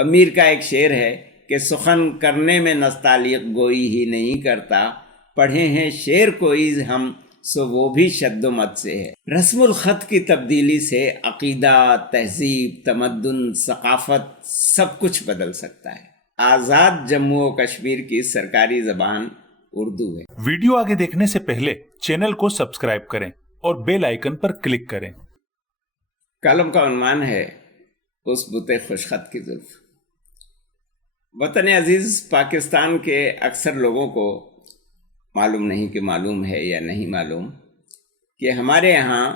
امیر کا ایک شعر ہے کہ سخن کرنے میں نستعلیق گوئی ہی نہیں کرتا، پڑھے ہیں شعر کوئی ہم سو وہ بھی شد و مت سے ہے۔ رسم الخط کی تبدیلی سے عقیدہ، تہذیب، تمدن، ثقافت سب کچھ بدل سکتا ہے۔ آزاد جموں و کشمیر کی سرکاری زبان اردو ہے۔ ویڈیو آگے دیکھنے سے پہلے چینل کو سبسکرائب کریں اور بیل آئیکن پر کلک کریں۔ کالم کا عنوان ہے اس بت خوشخط کی زلف۔ وطن عزیز پاکستان کے اکثر لوگوں کو معلوم نہیں کہ معلوم ہے یا نہیں معلوم کہ ہمارے یہاں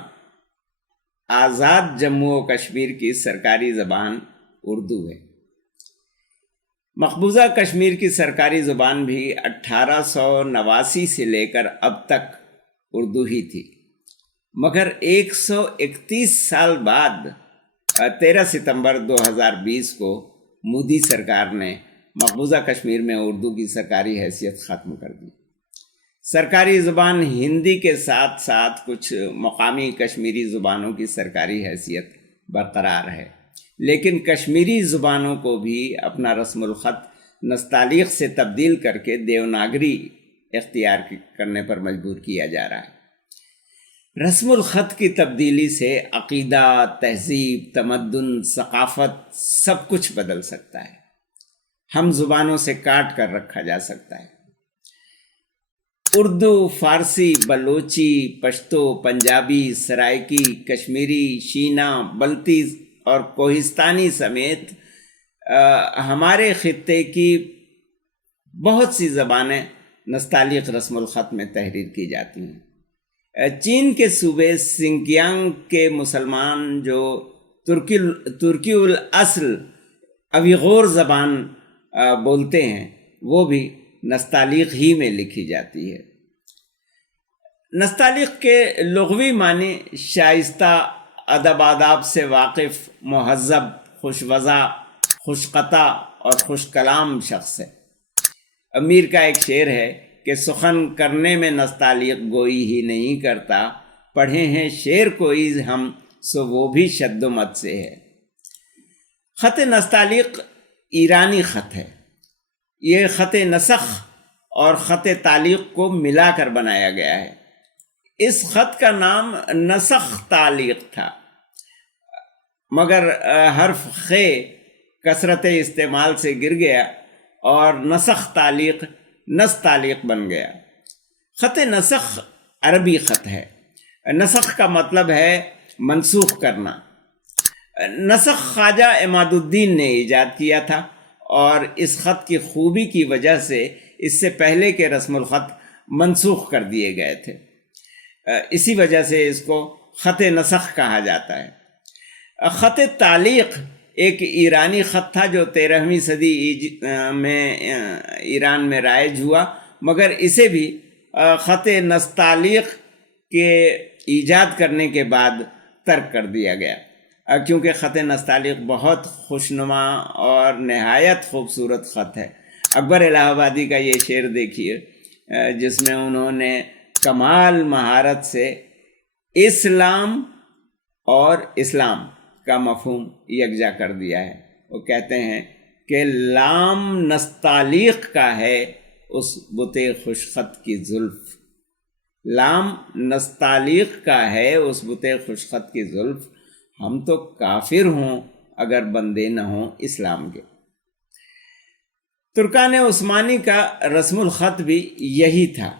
آزاد جموں و کشمیر کی سرکاری زبان اردو ہے۔ مقبوضہ کشمیر کی سرکاری زبان بھی 1889 سے لے کر اب تک اردو ہی تھی، مگر 131 سال بعد 13 ستمبر 2020 کو مودی سرکار نے مقبوضہ کشمیر میں اردو کی سرکاری حیثیت ختم کر دی۔ سرکاری زبان ہندی کے ساتھ ساتھ کچھ مقامی کشمیری زبانوں کی سرکاری حیثیت برقرار ہے، لیکن کشمیری زبانوں کو بھی اپنا رسم الخط نستعلیق سے تبدیل کر کے دیوناگری اختیار کرنے پر مجبور کیا جا رہا ہے۔ رسم الخط کی تبدیلی سے عقیدہ، تہذیب، تمدن، ثقافت سب کچھ بدل سکتا ہے، ہم زبانوں سے کاٹ کر رکھا جا سکتا ہے۔ اردو، فارسی، بلوچی، پشتو، پنجابی، سرائکی، کشمیری، شینا، بلتی اور کوہستانی سمیت ہمارے خطے کی بہت سی زبانیں نستعلیق رسم الخط میں تحریر کی جاتی ہیں۔ چین کے صوبے سنکیانگ کے مسلمان جو ترکی الاصل اویغور زبان بولتے ہیں وہ بھی نستعلیق ہی میں لکھی جاتی ہے۔ نستعلیق کے لغوی معنی شائستہ، ادب آداب سے واقف، مہذب، خوش وضع، خوش قطع اور خوش کلام شخص ہے۔ امیر کا ایک شعر ہے کہ سخن کرنے میں نستعلیق گوئی ہی نہیں کرتا، پڑھے ہیں شعر کوئی ہم سو وہ بھی شد و مت سے ہے۔ خط نستعلیق ایرانی خط ہے۔ یہ خط نسخ اور خط تعلیق کو ملا کر بنایا گیا ہے۔ اس خط کا نام نسخ تعلیق تھا، مگر حرف خ کثرت استعمال سے گر گیا اور نسخ تعلیق نستعلیق بن گیا۔ خط نسخ عربی خط ہے۔ نسخ کا مطلب ہے منسوخ کرنا۔ نسخ خواجہ عماد الدین نے ایجاد کیا تھا اور اس خط کی خوبی کی وجہ سے اس سے پہلے کے رسم الخط منسوخ کر دیے گئے تھے، اسی وجہ سے اس کو خط نسخ کہا جاتا ہے۔ خط تعلیق ایک ایرانی خط تھا جو 13ویں صدی میں ایران میں رائج ہوا، مگر اسے بھی خط نستعلیق کے ایجاد کرنے کے بعد ترک کر دیا گیا، کیونکہ خط نستعلیق بہت خوشنما اور نہایت خوبصورت خط ہے۔ اکبر الہ آبادی کا یہ شعر دیکھیے جس میں انہوں نے کمال مہارت سے اسلام اور اسلام کا مفہوم یکجا کر دیا ہے۔ وہ کہتے ہیں کہ لام نستعلیق کا ہے اس بت خوشخط کی زلف، لام نستعلیق کا ہے اس بت خوشخط کی زلف، ہم تو کافر ہوں اگر بندے نہ ہوں اسلام کے۔ ترکان عثمانی کا رسم الخط بھی یہی تھا،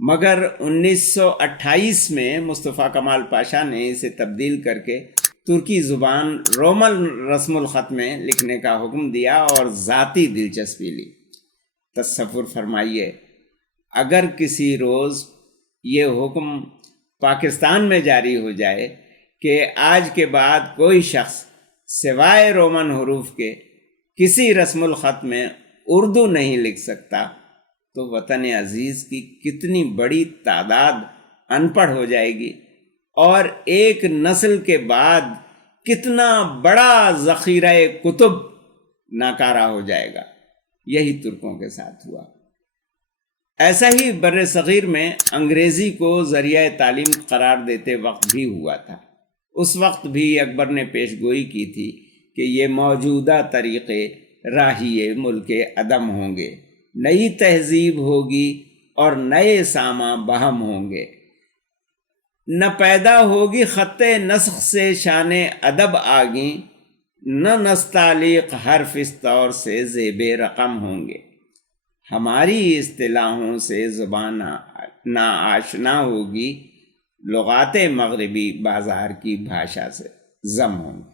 مگر 1928 میں مصطفیٰ کمال پاشا نے اسے تبدیل کر کے ترکی زبان رومن رسم الخط میں لکھنے کا حکم دیا اور ذاتی دلچسپی لی۔ تصور فرمائیے اگر کسی روز یہ حکم پاکستان میں جاری ہو جائے کہ آج کے بعد کوئی شخص سوائے رومن حروف کے کسی رسم الخط میں اردو نہیں لکھ سکتا، تو وطن عزیز کی کتنی بڑی تعداد ان پڑھ ہو جائے گی اور ایک نسل کے بعد کتنا بڑا ذخیرہ کتب ناکارہ ہو جائے گا۔ یہی ترکوں کے ساتھ ہوا۔ ایسا ہی بر صغیر میں انگریزی کو ذریعہ تعلیم قرار دیتے وقت بھی ہوا تھا۔ اس وقت بھی اکبر نے پیش گوئی کی تھی کہ یہ موجودہ طریقے راہی ملک عدم ہوں گے، نئی تہذیب ہوگی اور نئے ساماں بہم ہوں گے، نہ پیدا ہوگی خط نسخ سے شان ادب آگیں، نہ نستعلیق حرف اس طور سے زیب رقم ہوں گے، ہماری اصطلاحوں سے زبان نا آشنا ہوگی، لغات مغربی بازار کی بھاشا سے ضم ہوں گے۔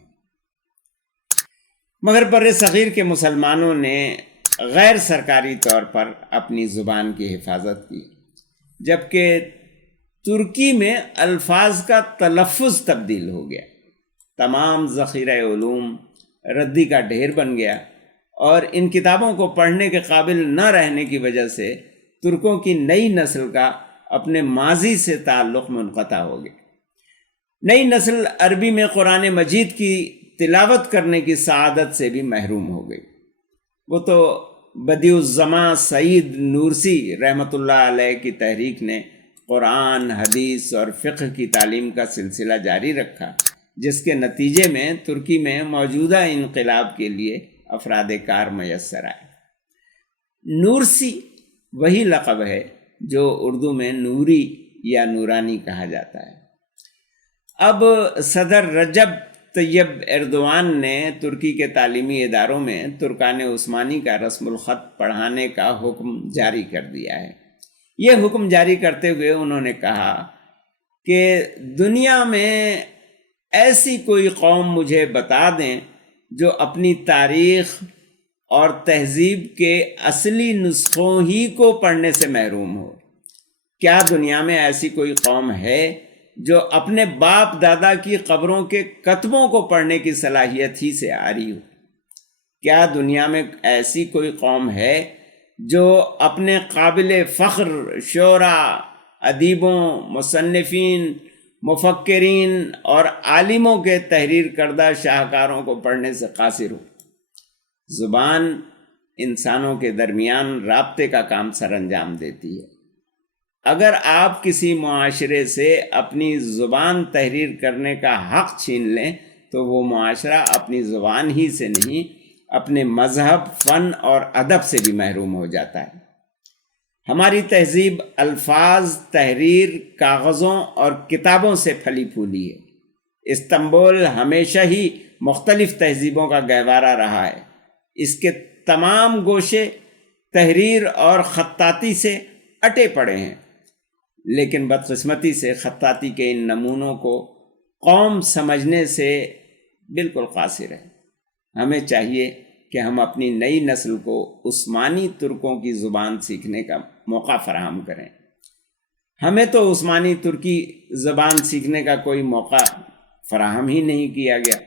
مگر بر صغیر کے مسلمانوں نے غیر سرکاری طور پر اپنی زبان کی حفاظت کی، جبکہ ترکی میں الفاظ کا تلفظ تبدیل ہو گیا، تمام ذخیرہ علوم ردی کا ڈھیر بن گیا، اور ان کتابوں کو پڑھنے کے قابل نہ رہنے کی وجہ سے ترکوں کی نئی نسل کا اپنے ماضی سے تعلق منقطع ہو گیا۔ نئی نسل عربی میں قرآن مجید کی تلاوت کرنے کی سعادت سے بھی محروم ہو گئی۔ وہ تو بدیع الزماں سعید نورسی رحمۃ اللہ علیہ کی تحریک نے قرآن، حدیث اور فقہ کی تعلیم کا سلسلہ جاری رکھا، جس کے نتیجے میں ترکی میں موجودہ انقلاب کے لیے افراد کار میسر آئے۔ نورسی وہی لقب ہے جو اردو میں نوری یا نورانی کہا جاتا ہے۔ اب صدر رجب طیب ایردوان نے ترکی کے تعلیمی اداروں میں ترکان عثمانی کا رسم الخط پڑھانے کا حکم جاری کر دیا ہے۔ یہ حکم جاری کرتے ہوئے انہوں نے کہا کہ دنیا میں ایسی کوئی قوم مجھے بتا دیں جو اپنی تاریخ اور تہذیب کے اصلی نسخوں ہی کو پڑھنے سے محروم ہو۔ کیا دنیا میں ایسی کوئی قوم ہے جو اپنے باپ دادا کی قبروں کے کتبوں کو پڑھنے کی صلاحیت ہی سے آ رہی ہو؟ کیا دنیا میں ایسی کوئی قوم ہے جو اپنے قابل فخر شعراء، ادیبوں، مصنفین، مفکرین اور عالموں کے تحریر کردہ شاہکاروں کو پڑھنے سے قاصر ہو؟ زبان انسانوں کے درمیان رابطے کا کام سر انجام دیتی ہے۔ اگر آپ کسی معاشرے سے اپنی زبان تحریر کرنے کا حق چھین لیں تو وہ معاشرہ اپنی زبان ہی سے نہیں، اپنے مذہب، فن اور ادب سے بھی محروم ہو جاتا ہے۔ ہماری تہذیب الفاظ، تحریر، کاغذوں اور کتابوں سے پھلی پھولی ہے۔ استنبول ہمیشہ ہی مختلف تہذیبوں کا گہوارہ رہا ہے۔ اس کے تمام گوشے تحریر اور خطاطی سے اٹے پڑے ہیں، لیکن بدقسمتی سے خطاطی کے ان نمونوں کو قوم سمجھنے سے بالکل قاصر ہے۔ ہمیں چاہیے کہ ہم اپنی نئی نسل کو عثمانی ترکوں کی زبان سیکھنے کا موقع فراہم کریں۔ ہمیں تو عثمانی ترکی زبان سیکھنے کا کوئی موقع فراہم ہی نہیں کیا گیا،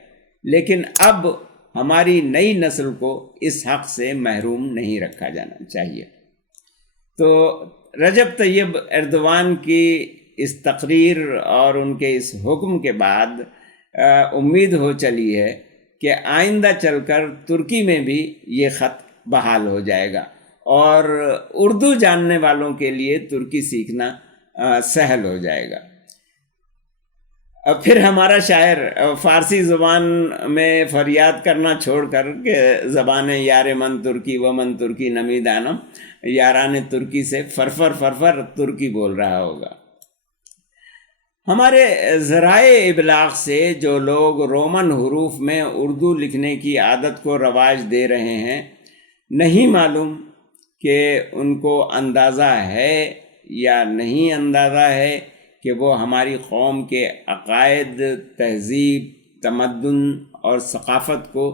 لیکن اب ہماری نئی نسل کو اس حق سے محروم نہیں رکھا جانا چاہیے۔ تو رجب طیب ایردوان کی اس تقریر اور ان کے اس حکم کے بعد امید ہو چلی ہے کہ آئندہ چل کر ترکی میں بھی یہ خط بحال ہو جائے گا اور اردو جاننے والوں کے لیے ترکی سیکھنا سہل ہو جائے گا۔ اب پھر ہمارا شاعر فارسی زبان میں فریاد کرنا چھوڑ کر کہ زبان یار من ترکی و من ترکی نمی دانم، یاران ترکی سے فرفر فرفر ترکی بول رہا ہوگا۔ ہمارے ذرائع ابلاغ سے جو لوگ رومن حروف میں اردو لکھنے کی عادت کو رواج دے رہے ہیں، نہیں معلوم کہ ان کو اندازہ ہے یا نہیں اندازہ ہے کہ وہ ہماری قوم کے عقائد، تہذیب، تمدن اور ثقافت کو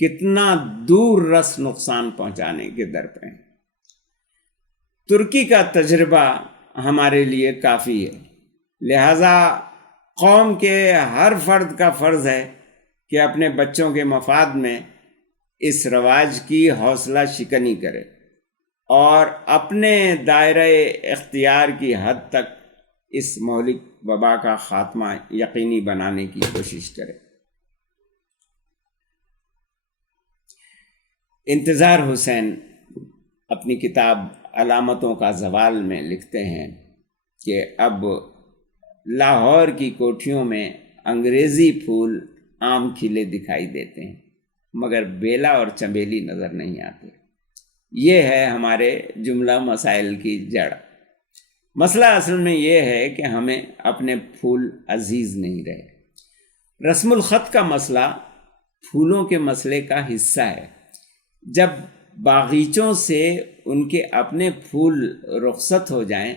کتنا دور رس نقصان پہنچانے کے در پہ ہیں۔ ترکی کا تجربہ ہمارے لیے کافی ہے، لہذا قوم کے ہر فرد کا فرض ہے کہ اپنے بچوں کے مفاد میں اس رواج کی حوصلہ شکنی کرے اور اپنے دائرہ اختیار کی حد تک اس مہلک وبا کا خاتمہ یقینی بنانے کی کوشش کرے۔ انتظار حسین اپنی کتاب علامتوں کا زوال میں لکھتے ہیں کہ اب لاہور کی کوٹھیوں میں انگریزی پھول عام کھلے دکھائی دیتے ہیں۔ مگر بیلا اور چنبیلی نظر نہیں آتے۔ یہ ہے ہمارے جملہ مسائل کی جڑ۔ مسئلہ اصل میں یہ ہے کہ ہمیں اپنے پھول عزیز نہیں رہے۔ رسم الخط کا مسئلہ پھولوں کے مسئلے کا حصہ ہے۔ جب باغیچوں سے ان کے اپنے پھول رخصت ہو جائیں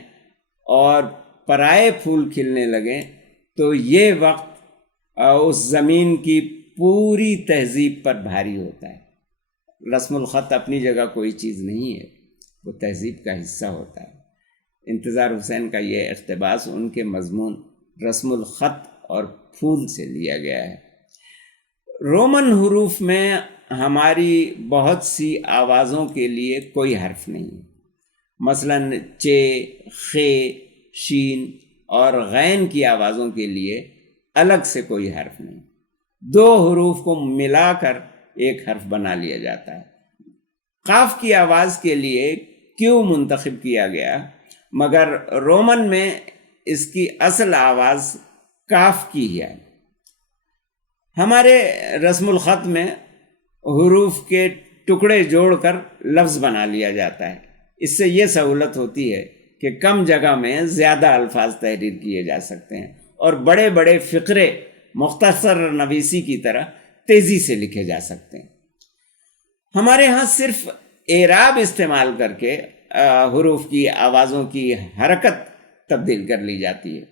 اور پرائے پھول کھلنے لگیں تو یہ وقت اس زمین کی پوری تہذیب پر بھاری ہوتا ہے۔ رسم الخط اپنی جگہ کوئی چیز نہیں ہے، وہ تہذیب کا حصہ ہوتا ہے۔ انتظار حسین کا یہ اقتباس ان کے مضمون رسم الخط اور پھول سے لیا گیا ہے۔ رومن حروف میں ہماری بہت سی آوازوں کے لیے کوئی حرف نہیں ہے۔ مثلاً چ، خ، شین اور غین کی آوازوں کے لیے الگ سے کوئی حرف نہیں۔ دو حروف کو ملا کر ایک حرف بنا لیا جاتا ہے۔ قاف کی آواز کے لیے کیوں منتخب کیا گیا، مگر رومن میں اس کی اصل آواز کاف کی ہے۔ ہمارے رسم الخط میں حروف کے ٹکڑے جوڑ کر لفظ بنا لیا جاتا ہے۔ اس سے یہ سہولت ہوتی ہے کہ کم جگہ میں زیادہ الفاظ تحریر کیے جا سکتے ہیں اور بڑے بڑے فقرے مختصر نویسی کی طرح تیزی سے لکھے جا سکتے ہیں۔ ہمارے ہاں صرف اعراب استعمال کر کے حروف کی آوازوں کی حرکت تبدیل کر لی جاتی ہے،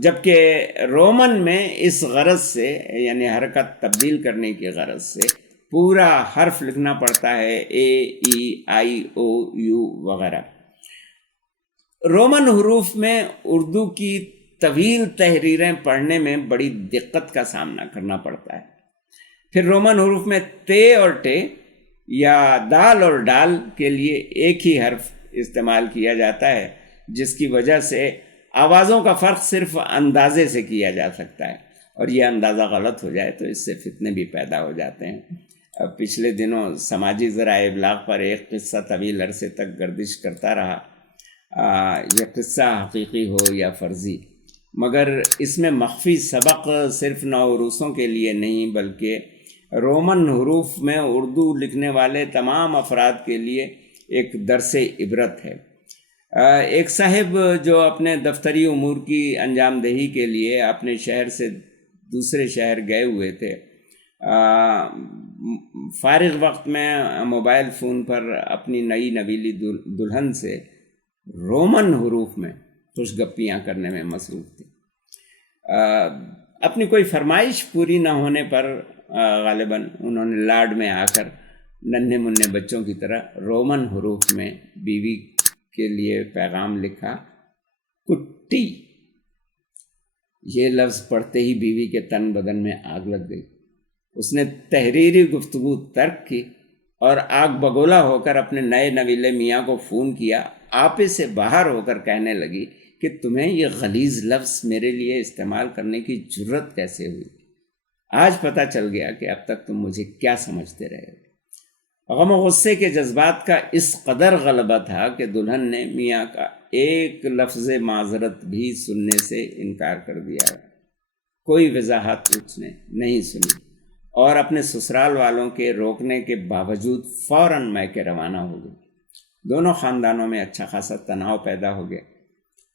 جبکہ رومن میں اس غرض سے، یعنی حرکت تبدیل کرنے کی غرض سے، پورا حرف لکھنا پڑتا ہے، اے، ای، آئی، او، یو وغیرہ۔ رومن حروف میں اردو کی طویل تحریریں پڑھنے میں بڑی دقت کا سامنا کرنا پڑتا ہے۔ پھر رومن حروف میں تے اور ٹے یا دال اور ڈال کے لیے ایک ہی حرف استعمال کیا جاتا ہے، جس کی وجہ سے آوازوں کا فرق صرف اندازے سے کیا جا سکتا ہے، اور یہ اندازہ غلط ہو جائے تو اس سے فتنے بھی پیدا ہو جاتے ہیں۔ پچھلے دنوں سماجی ذرائع ابلاغ پر ایک قصہ طویل عرصے تک گردش کرتا رہا۔ یہ قصہ حقیقی ہو یا فرضی، مگر اس میں مخفی سبق صرف نوروسوں کے لیے نہیں بلکہ رومن حروف میں اردو لکھنے والے تمام افراد کے لیے ایک درس عبرت ہے۔ ایک صاحب جو اپنے دفتری امور کی انجام دہی کے لیے اپنے شہر سے دوسرے شہر گئے ہوئے تھے، فارغ وقت میں موبائل فون پر اپنی نئی نویلی دلہن سے رومن حروف میں خوش گپیاں کرنے میں مصروف تھے۔ اپنی کوئی فرمائش پوری نہ ہونے پر غالباً انہوں نے لاڈ میں آ کر ننھے منھے بچوں کی طرح رومن حروف میں بیوی کے لیے پیغام لکھا، کٹی۔ یہ لفظ پڑھتے ہی بیوی کے تن بدن میں آگ لگ گئی۔ اس نے تحریری گفتگو ترک کی اور آگ بگولا ہو کر اپنے نئے نویلے میاں کو فون کیا۔ آپے سے باہر ہو کر کہنے لگی کہ تمہیں یہ غلیظ لفظ میرے لیے استعمال کرنے کی جرت کیسے ہوئی؟ آج پتہ چل گیا کہ اب تک تم مجھے کیا سمجھتے رہے ہو۔ غم و غصے کے جذبات کا اس قدر غلبہ تھا کہ دلہن نے میاں کا ایک لفظ معذرت بھی سننے سے انکار کر دیا۔ کوئی وضاحت اس نے نہیں سنی اور اپنے سسرال والوں کے روکنے کے باوجود فوراً میکے روانہ ہو گئی۔ دونوں خاندانوں میں اچھا خاصا تناؤ پیدا ہو گیا۔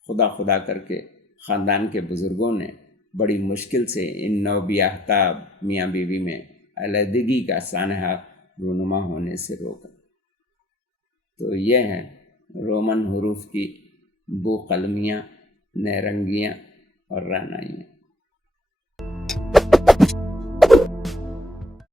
خدا خدا کر کے خاندان کے بزرگوں نے بڑی مشکل سے ان نو بیاہتا میاں بیوی میں علیحدگی کا سانحہ رونما ہونے سے روکا۔ تو یہ ہیں رومن حروف کی بو قلمیاں، نیرنگیاں اور رعنائیاں۔